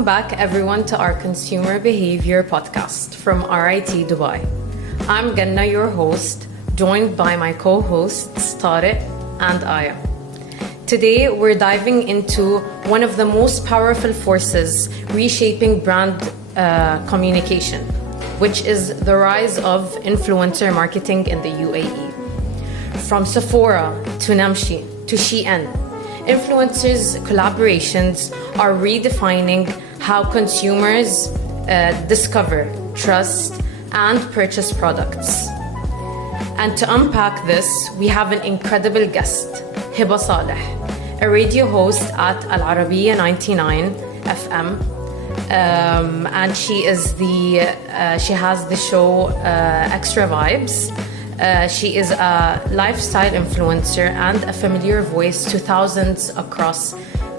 Welcome back, everyone, to our Consumer Behavior podcast from RIT Dubai. I'm Ganna, your host, joined by my co-hosts Tariq and Aya. Today, we're diving into one of the most powerful forces reshaping brand communication, which is the rise of influencer marketing in the UAE. From Sephora to Namshi to Shein, influencers' collaborations are redefining how consumers discover, trust, and purchase products. And to unpack this, we have an incredible guest, Hiba Saleh, a radio host at Al Arabiya 99 FM. And she has the show Extra Vibes. She is a lifestyle influencer and a familiar voice to thousands across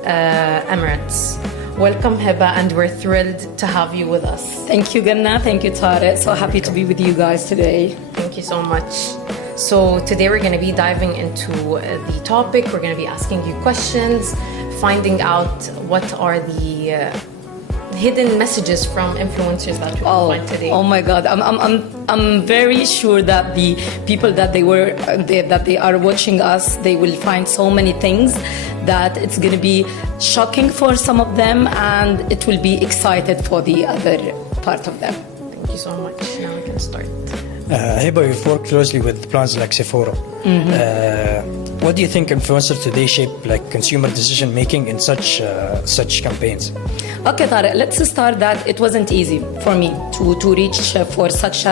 Emirates. Welcome, Hiba, and we're thrilled to have you with us. Thank you, Ganna. Thank you, Tariq. So happy to be with you guys today. Thank you so much. So today we're going to be diving into the topic. We're going to be asking you questions, finding out what are the hidden messages from influencers that we will find today. Oh my God! I'm very sure that the people that they are watching us, they will find so many things that it's going to be shocking for some of them, and it will be excited for the other part of them. Thank you so much. Now we can start. Hiba, you've worked closely with brands like Sephora. What do you think influencers today shape like consumer decision making in such campaigns? Okay, Tariq, let's start that it wasn't easy for me to reach for such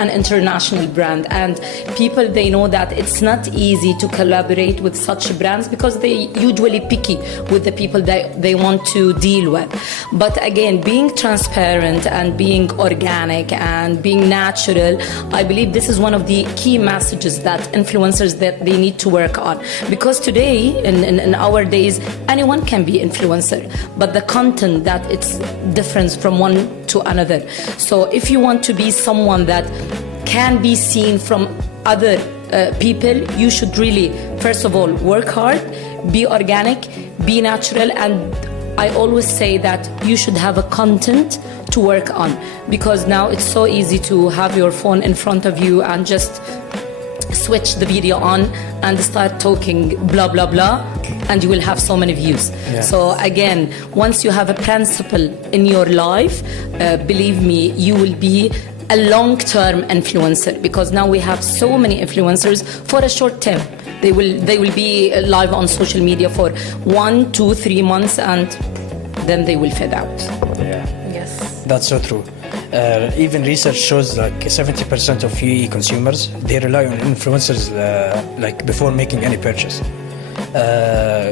an international brand, and people, they know that it's not easy to collaborate with such brands because they usually picky with the people that they want to deal with. But again, being transparent and being organic and being natural, I believe this is one of the key messages that influencers that they need to work on, because today in our days anyone can be influencer, but the content that it's different from one to another. So if you want to be someone that can be seen from other people, you should really, first of all, work hard, be organic, be natural, and I always say that you should have a content to work on, because now it's so easy to have your phone in front of you and just switch the video on and start talking blah blah blah, and you will have so many views. So again, once you have a principle in your life, believe me, you will be a long-term influencer, because now we have so many influencers for a short term. They will be live on social media for 1, 2, 3 months, and then they will fade out. Yeah. Yes. That's so true. Even research shows like 70% of UAE consumers, they rely on influencers like before making any purchase,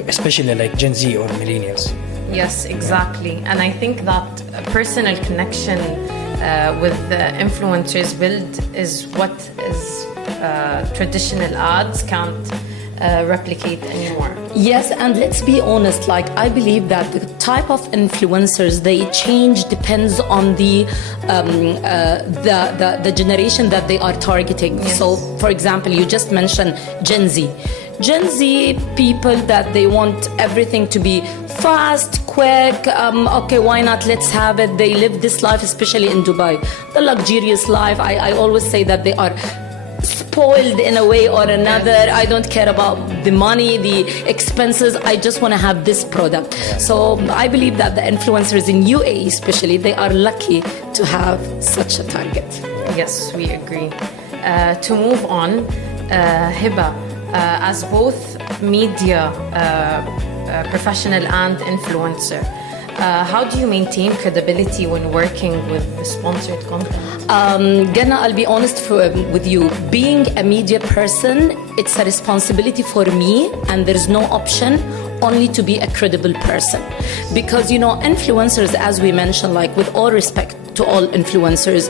especially like Gen Z or millennials. Yes, exactly. And I think that a personal connection with the influencers build is what is traditional ads can't replicate anymore. Yes, and let's be honest, like I believe that the type of influencers they change depends on the generation that they are targeting. Yes. So for example, you just mentioned Gen Z. Gen Z people that they want everything to be fast, quick, okay, why not, let's have it. They live this life, especially in Dubai, the luxurious life. I always say that they are spoiled in a way or another. I don't care about the money, the expenses. I just want to have this product. So I believe that the influencers in UAE especially, they are lucky to have such a target. Yes, we agree. To move on, Hiba, as both media professional and influencer, how do you maintain credibility when working with the sponsored content? Ganna, I'll be honest with you. Being a media person, it's a responsibility for me, and there's no option only to be a credible person. Because, you know, influencers, as we mentioned, like with all respect to all influencers,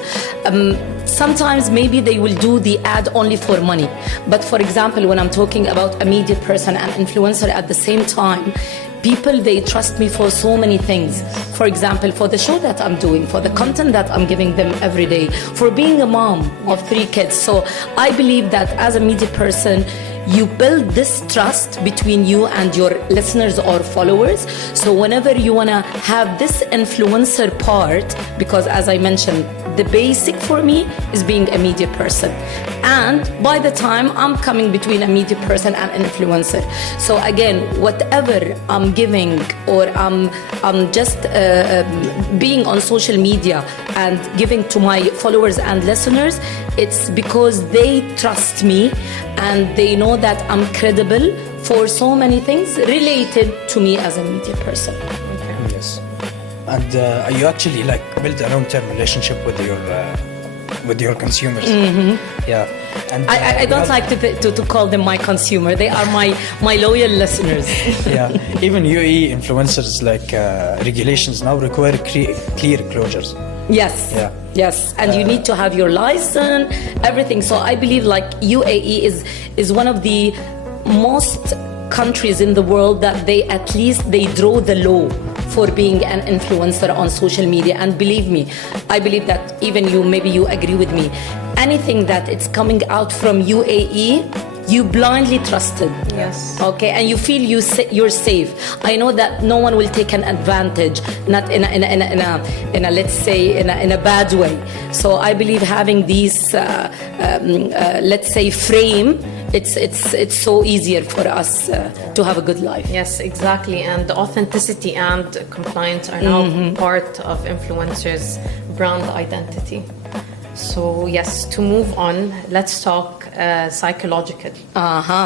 sometimes maybe they will do the ad only for money. But for example, when I'm talking about a media person and influencer at the same time, people, they trust me for so many things. For example, for the show that I'm doing, for the content that I'm giving them every day, for being a mom of 3 kids. So I believe that as a media person, you build this trust between you and your listeners or followers. So whenever you want to have this influencer part, because as I mentioned, the basic for me is being a media person. And by the time I'm coming between a media person and influencer. So again, whatever I'm giving or I'm just being on social media and giving to my followers and listeners, it's because they trust me and they know that I'm credible for so many things related to me as a media person. Yes. And you actually like build a long-term relationship with your consumers. Yeah. And I don't like to call them my consumer. They are my loyal listeners. Yeah. Even UAE influencers like regulations now require clear closures. Yes. Yeah. Yes. And you need to have your license, everything. So I believe like UAE is one of the most countries in the world that they draw the law for being an influencer on social media. And believe me, I believe that even maybe you agree with me, anything that it's coming out from UAE, you blindly trusted. Yes. Okay, and you feel you're safe. I know that no one will take an advantage, not in a let's say in a bad way. So I believe having these let's say frame, it's so easier for us to have a good life. Yes, exactly. And authenticity and compliance are now part of influencers' brand identity. So yes, to move on, let's talk psychological.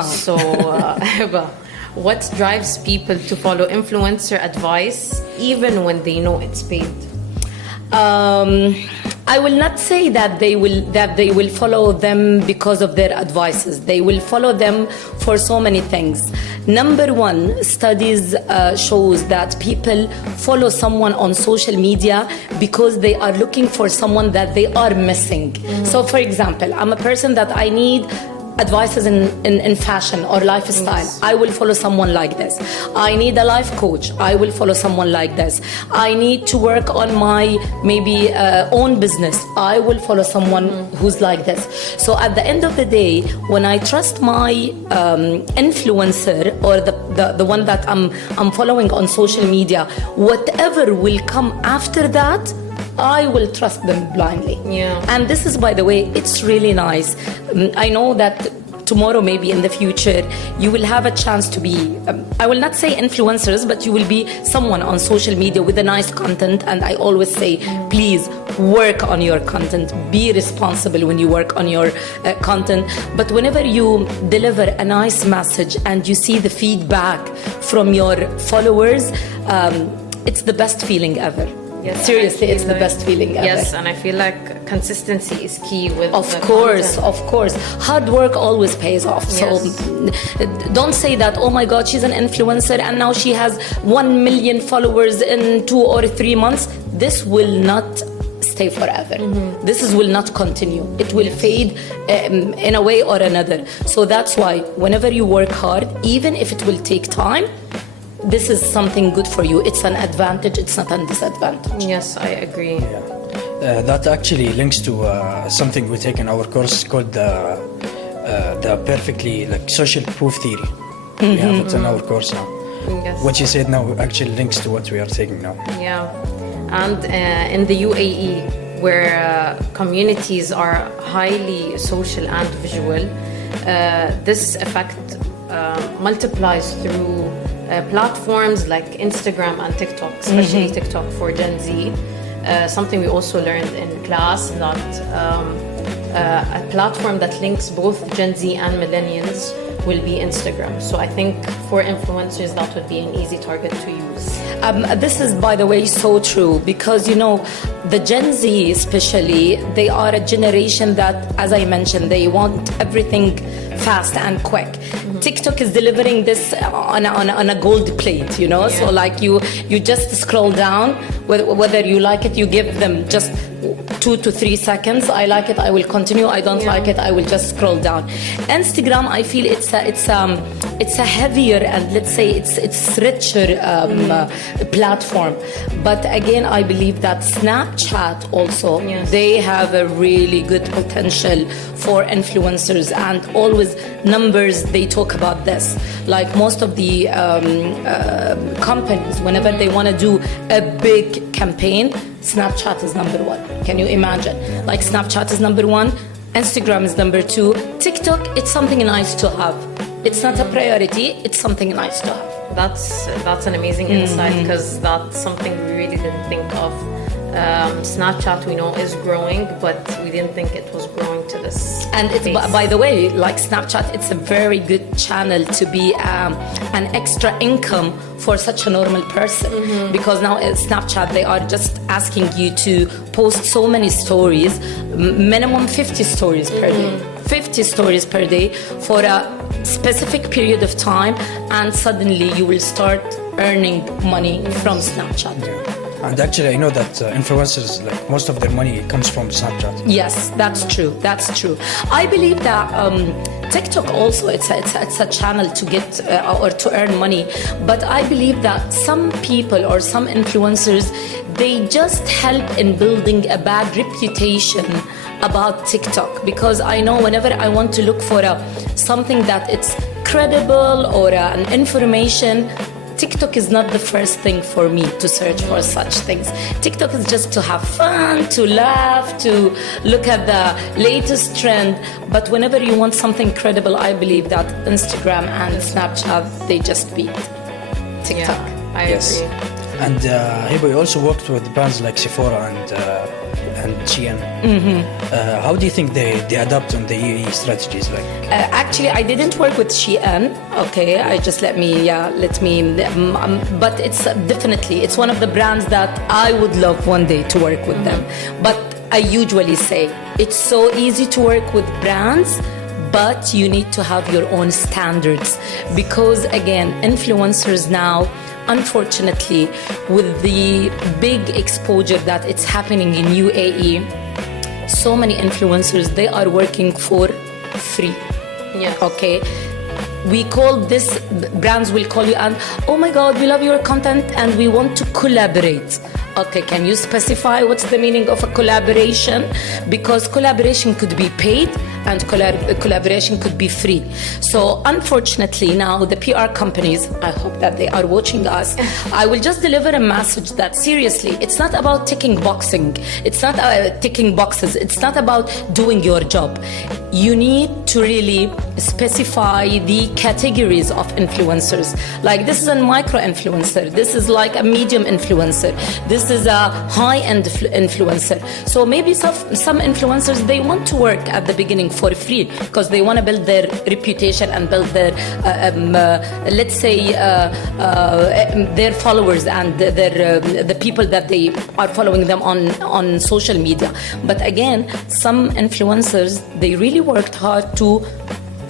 So Heba, what drives people to follow influencer advice even when they know it's paid? I will not say that they will follow them because of their advices. They will follow them for so many things. Number one, studies shows that people follow someone on social media because they are looking for someone that they are missing. So for example, I'm a person that I need advices in fashion or lifestyle. Yes. I will follow someone like this. I need a life coach. I will follow someone like this. I need to work on my maybe own business. I will follow someone who's like this. So at the end of the day, when I trust my influencer or the one that I'm following on social media, whatever will come after that, I will trust them blindly. Yeah. And this is, by the way, it's really nice. I know that tomorrow, maybe in the future, you will have a chance to be, I will not say influencers, but you will be someone on social media with a nice content. And I always say, please work on your content. Be responsible when you work on your content. But whenever you deliver a nice message and you see the feedback from your followers, it's the best feeling ever. Yes, seriously, it's the best feeling ever. Yes, and I feel like consistency is key with Of the course, content. of course. Hard work always pays off. Yes. So don't say that, oh my God, she's an influencer and now she has 1 million followers in 2 or 3 months. This will not stay forever. This will not continue. It will fade in a way or another. So that's why whenever you work hard, even if it will take time, this is something good for you. It's an advantage. It's not a disadvantage. Yes, I agree. Yeah. That actually links to something we take in our course called the perfectly like social proof theory. We have it in our course now. Yes. What you said now actually links to what we are taking now. Yeah, and in the UAE, where communities are highly social and visual, this effect multiplies through platforms like Instagram and TikTok, especially TikTok for Gen Z. Something we also learned in class, that a platform that links both Gen Z and millennials will be Instagram. So I think for influencers, that would be an easy target to use. This is, by the way, so true, because, you know, the Gen Z especially, they are a generation that, as I mentioned, they want everything fast and quick. TikTok is delivering this on a gold plate, you know. So like you just scroll down, whether you like it, you give them just 2 to 3 seconds. I like it, I will continue. I don't like it, I will just scroll down. Instagram, I feel it's a heavier and let's say it's richer platform. But again, I believe that Snapchat also, they have a really good potential for influencers, and always numbers, they talk about this. Like most of the companies, whenever they want to do a big campaign, Snapchat is number one. Can you imagine? Like Snapchat is number one, Instagram is number two, TikTok, it's something nice to have. It's not a priority, it's something nice to have. That's an amazing insight, because that's something we really didn't think of. Snapchat, we know, is growing, but we didn't think it was growing to this. And it's, by the way, like Snapchat, it's a very good channel to be an extra income for such a normal person. Because now at Snapchat, they are just asking you to post so many stories, minimum 50 stories per day. 50 stories per day for a specific period of time, and suddenly you will start earning money from Snapchat. And actually, I know that influencers, like most of their money comes from Snapchat. Yes, that's true. That's true. I believe that TikTok also, it's a channel to get or to earn money. But I believe that some people or some influencers, they just help in building a bad reputation about TikTok. Because I know whenever I want to look for something that it's credible or an information, TikTok is not the first thing for me to search for such things. TikTok is just to have fun, to laugh, to look at the latest trend. But whenever you want something credible, I believe that Instagram and Snapchat, they just beat TikTok. Yeah, I agree. And Hiba, you also worked with brands like Sephora and Shein. How do you think they adapt on the UAE strategies? Like, actually, I didn't work with Shein. Okay, I just let me. But it's definitely, it's one of the brands that I would love one day to work with them. But I usually say it's so easy to work with brands, but you need to have your own standards, because again, influencers now, unfortunately, with the big exposure that it's happening in UAE, so many influencers, they are working for free. Yes. Okay. We call this, brands will call you and, oh my God, we love your content and we want to collaborate. Okay, can you specify what's the meaning of a collaboration? Because collaboration could be paid and collaboration could be free. So unfortunately now the PR companies, I hope that they are watching us, I will just deliver a message that seriously, it's not about ticking boxing. It's not ticking boxes. It's not about doing your job. You need to really specify the categories of influencers. Like this is a micro influencer. This is like a medium influencer. This is a high-end influencer. So maybe some influencers, they want to work at the beginning for free because they want to build their reputation and build their, let's say, their followers and the people that they are following them on social media. But again, some influencers, they really worked hard to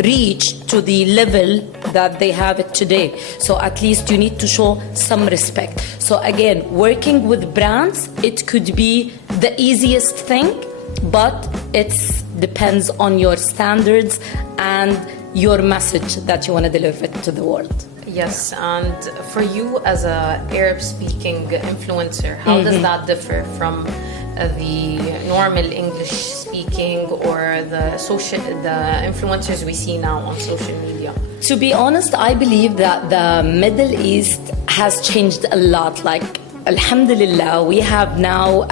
reach to the level that they have it today. So at least you need to show some respect. So again, working with brands, it could be the easiest thing, but it depends on your standards and your message that you want to deliver to the world. Yes, and for you as a Arab-speaking influencer, how does that differ from the normal English-speaking or the influencers we see now on social media? To be honest, I believe that the Middle East has changed a lot. Like, alhamdulillah, we have now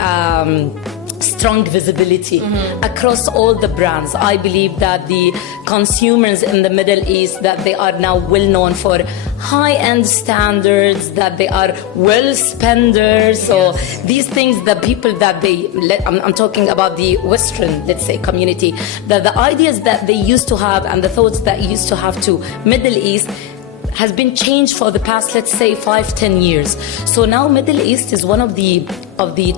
strong visibility across all the brands. I believe that the consumers in the Middle East, that they are now well known for high-end standards, that they are well spenders. So these things, the people that I'm talking about the Western, let's say, community, that the ideas that they used to have and the thoughts that used to have to Middle East has been changed for the past, let's say, 5-10 years. So now Middle East is one of the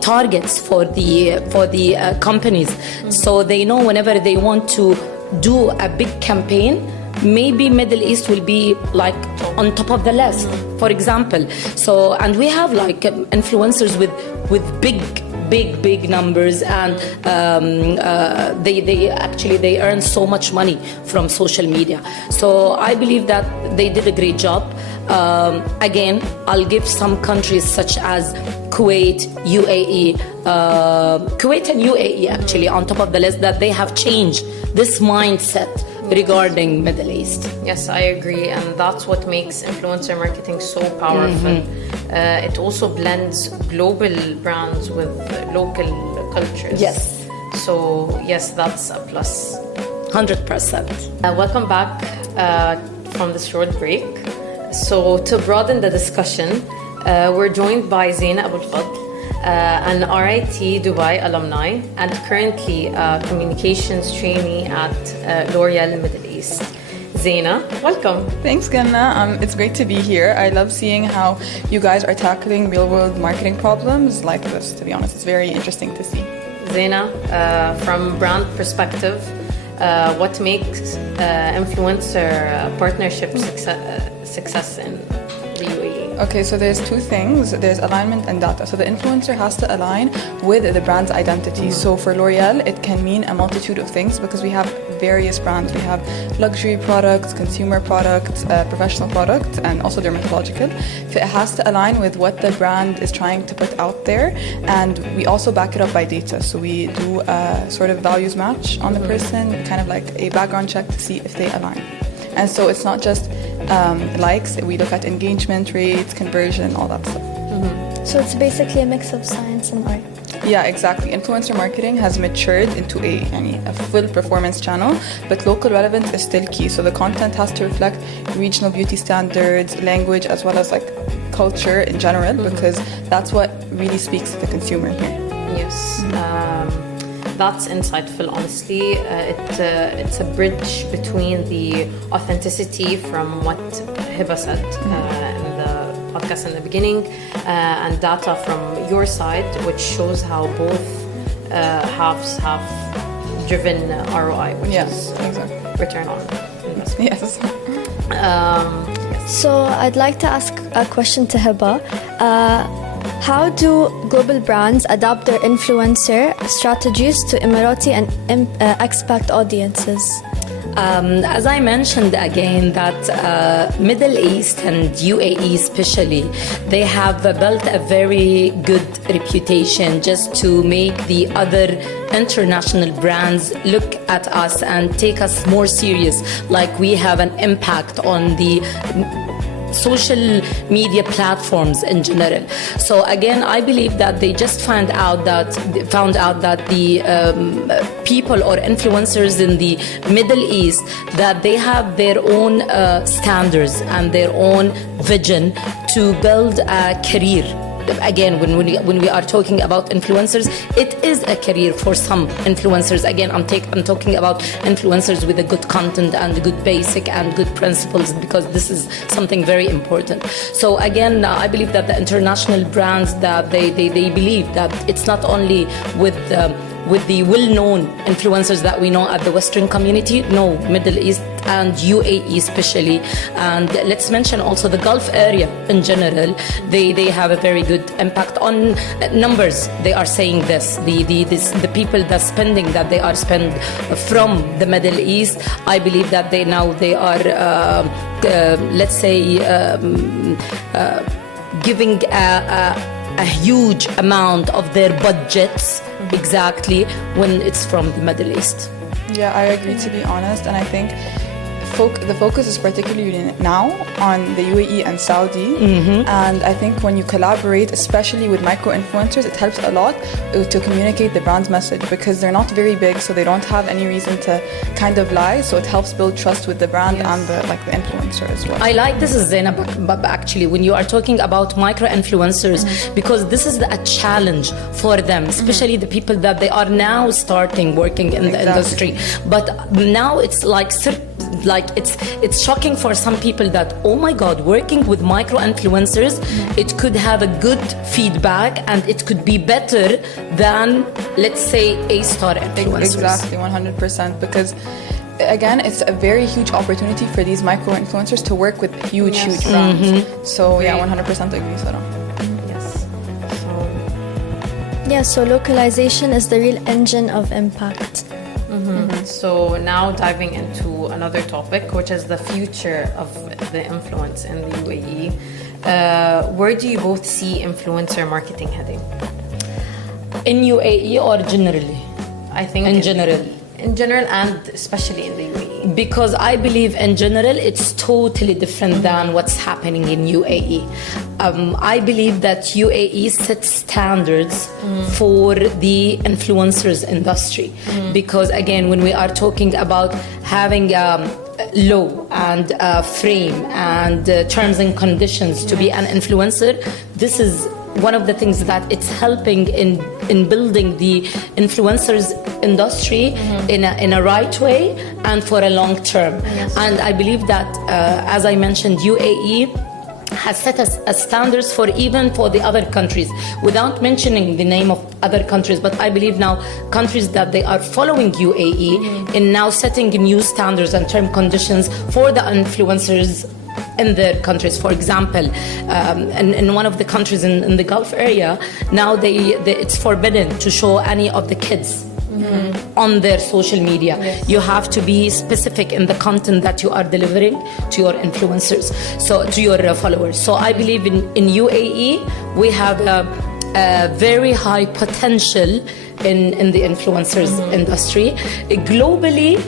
targets for the companies. So they know whenever they want to do a big campaign, maybe Middle East will be like on top of the list, for example. So, and we have like influencers with big numbers, and they earn so much money from social media. So I believe that they did a great job. Again, I'll give some countries such as Kuwait, UAE, Kuwait and UAE actually on top of the list, that they have changed this mindset regarding Middle East. Yes, I agree, and that's what makes influencer marketing so powerful. It also blends global brands with local cultures. Yes. So yes, that's a plus. 100%. Welcome back from this short break. So to broaden the discussion, we're joined by Zaina Abul Fadl, an RIT Dubai alumni and currently a communications trainee at L'Oreal Middle East. Zaina, welcome. Thanks, Ganna. It's great to be here. I love seeing how you guys are tackling real-world marketing problems like this, to be honest. It's very interesting to see. Zaina, from brand perspective, what makes influencer partnership success in the UAE? Okay, so there's two things. There's alignment and data. So the influencer has to align with the brand's identity. So for L'Oreal, it can mean a multitude of things because we have various brands. We have luxury products, consumer products, professional products, and also dermatological. So it has to align with what the brand is trying to put out there. And we also back it up by data. So we do a sort of values match on the person, kind of like a background check to see if they align. And so it's not just likes, we look at engagement rates, conversion, all that stuff. So it's basically a mix of science and art. Yeah, exactly. Influencer marketing has matured into a full performance channel, but local relevance is still key. So the content has to reflect regional beauty standards, language, as well as like culture in general, because that's what really speaks to the consumer here. Yes. That's insightful, honestly. It's a bridge between the authenticity from what Hiba said in the podcast in the beginning and data from your side, which shows how both halves have driven ROI, which is exactly. return on investment. Yes. So I'd like to ask a question to Hiba. How do global brands adapt their influencer strategies to Emirati and expat audiences? As I mentioned again, that Middle East and UAE especially, they have built a very good reputation just to make the other international brands look at us and take us more serious, like we have an impact on the social media platforms in general. So again, I believe that they just found out that the people or influencers in the Middle East, that they have their own standards and their own vision to build a career. Again, when we are talking about influencers, it is a career for some influencers. Again, I'm talking about influencers with a good content and good basic and good principles, because this is something very important. So again, I believe that the international brands, that they believe that it's not only with the well-known influencers that we know at the Western community, no, Middle East and UAE especially, and let's mention also the Gulf area in general. They have a very good impact on numbers. They are saying this, the people that spending that they are spend from the Middle East. I believe that they are let's say giving a huge amount of their budgets exactly when it's from the Middle East. Yeah, I agree, to be honest, and I think the focus is particularly now on the UAE and Saudi, and I think when you collaborate, especially with micro-influencers, it helps a lot to communicate the brand's message, because they're not very big, so they don't have any reason to kind of lie, so it helps build trust with the brand and the influencer as well. I like this, Zainab, but actually when you are talking about micro-influencers, because this is a challenge for them, especially the people that they are now starting working in the industry, but now it's it's shocking for some people that, oh my God, working with micro-influencers, it could have a good feedback and it could be better than, let's say, A-star influencers. Exactly, 100%, because again, it's a very huge opportunity for these micro influencers to work with huge brands. So yeah, 100% agree, Sarah. Yes. Yeah, so localization is the real engine of impact. So now diving into another topic, which is the future of the influence in the UAE. Where do you both see influencer marketing heading? In UAE or generally? I think In general. In general, and especially in the UAE. Because I believe in general it's totally different than what's happening in UAE. I believe that UAE sets standards for the influencers industry. Because again, when we are talking about having law and frame and terms and conditions to be an influencer, this is one of the things that it's helping in building the influencers industry in a right way and for a long term. And I believe that, as I mentioned, UAE has set a standards for even for the other countries, without mentioning the name of other countries. But I believe now countries that they are following UAE in now setting new standards and term conditions for the influencers in their countries. For example, in one of the countries in the Gulf area, now it's forbidden to show any of the kids on their social media. You have to be specific in the content that you are delivering to your influencers, so to your followers. So I believe in UAE we have a very high potential in the influencers industry. Globally,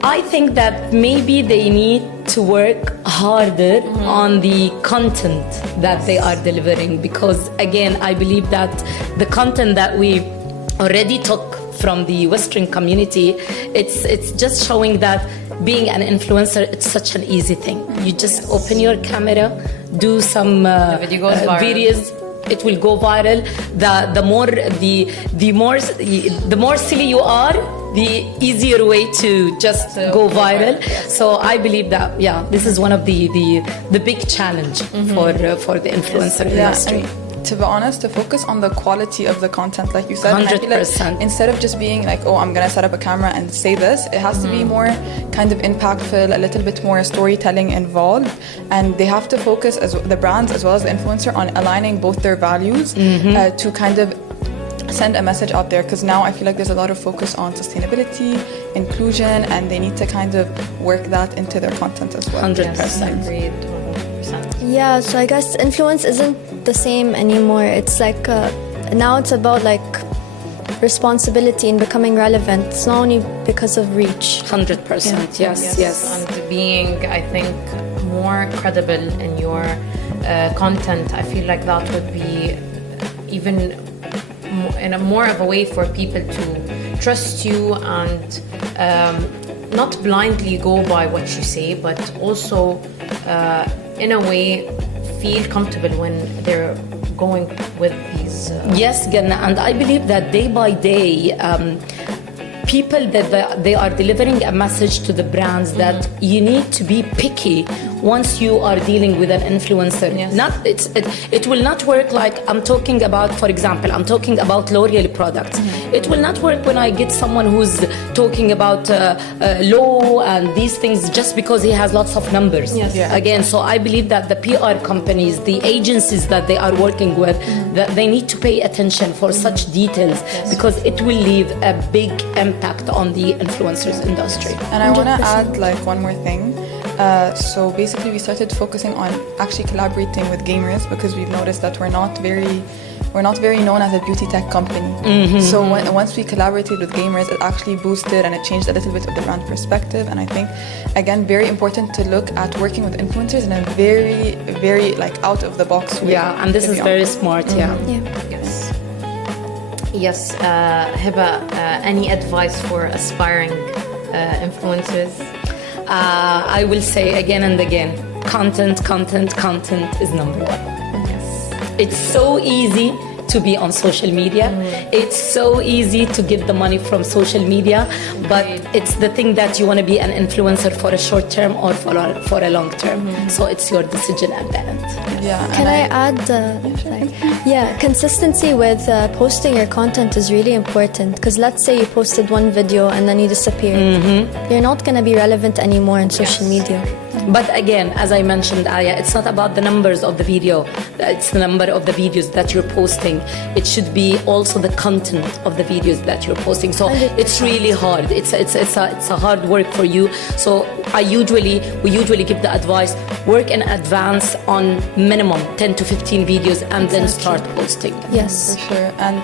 I think that maybe they need to work harder on the content that they are delivering, because again, I believe that the content that we already took from the Western community, it's just showing that being an influencer, it's such an easy thing. You just open your camera, do some video goes viral. videos, it will go viral. The more silly you are, the easier way to just go viral. So I believe that this is one of the big challenge for the influencer industry. And to be honest, to focus on the quality of the content, like you said, 100%. I feel like instead of just being like, oh, I'm gonna set up a camera and say this, it has to be more kind of impactful, a little bit more storytelling involved, and they have to focus, as the brands as well as the influencer, on aligning both their values to kind of send a message out there. Because now I feel like there's a lot of focus on sustainability, inclusion, and they need to kind of work that into their content as well. 100%. Yes, agreed, 100%. Yeah, so I guess influence isn't the same anymore. It's like now it's about like responsibility and becoming relevant. It's not only because of reach. 100%. Yes. And being, I think, more credible in your content, I feel like that would be even in a more of a way for people to trust you and not blindly go by what you say, but also in a way feel comfortable when they're going with these Yes, Ganna, and I believe that day by day people that they are delivering a message to the brands that you need to be picky once you are dealing with an influencer. Yes. It will not work like I'm talking about, for example, I'm talking about L'Oreal products. It will not work when I get someone who's talking about law and these things just because he has lots of numbers. Yes. Yeah. Again, so I believe that the PR companies, the agencies that they are working with, that they need to pay attention for such details, because it will leave a big impact on the influencers industry. And I want to add like one more thing. So basically we started focusing on actually collaborating with gamers, because we've noticed that we're not very known as a beauty tech company. So once we collaborated with gamers, it actually boosted and it changed a little bit of the brand perspective. And I think, again, very important to look at working with influencers in a very, very like out of the box way. Yeah, and this is very smart. Yes, Hiba, any advice for aspiring influencers? I will say again and again, content is number one. Yes. It's so easy to be on social media. It's so easy to get the money from social media, but it's the thing that you want to be an influencer for a short term or for a long term. So it's your decision at the end. Yeah. Can I add? Yeah, consistency with posting your content is really important because let's say you posted one video and then you disappeared. You're not going to be relevant anymore on social media. But again, as I mentioned, Aya, it's not about the numbers of the video. It's the number of the videos that you're posting. It should be also the content of the videos that you're posting. So 100%. it's really hard. It's a hard work for you. So we usually give the advice: work in advance on minimum 10 to 15 videos and then start posting. Yes. For sure. And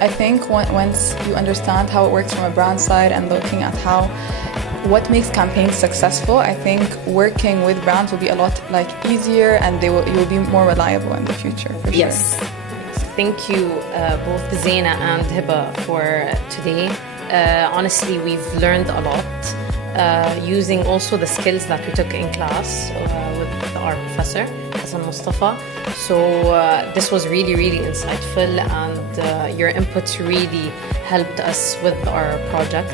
I think once you understand how it works from a brand side and looking at what makes campaigns successful, I think working with brands will be a lot easier and you'll be more reliable in the future. For Yes. Sure. Thank you both Zaina and Hiba for today. Honestly, we've learned a lot using also the skills that we took in class with our professor, Hassan Mustafa. So this was really, really insightful, and your inputs really helped us with our project.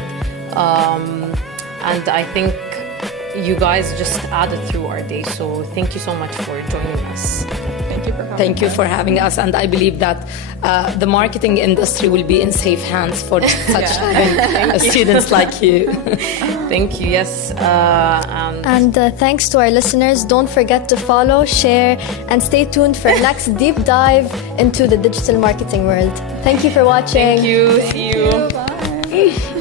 And I think you guys just added through our day. So thank you so much for joining us. Thank you for having us. Thank you for having us, and I believe that the marketing industry will be in safe hands for such students like you. Thank you. Yes. And thanks to our listeners. Don't forget to follow, share, and stay tuned for next deep dive into the digital marketing world. Thank you for watching. Thank you. See you. Bye.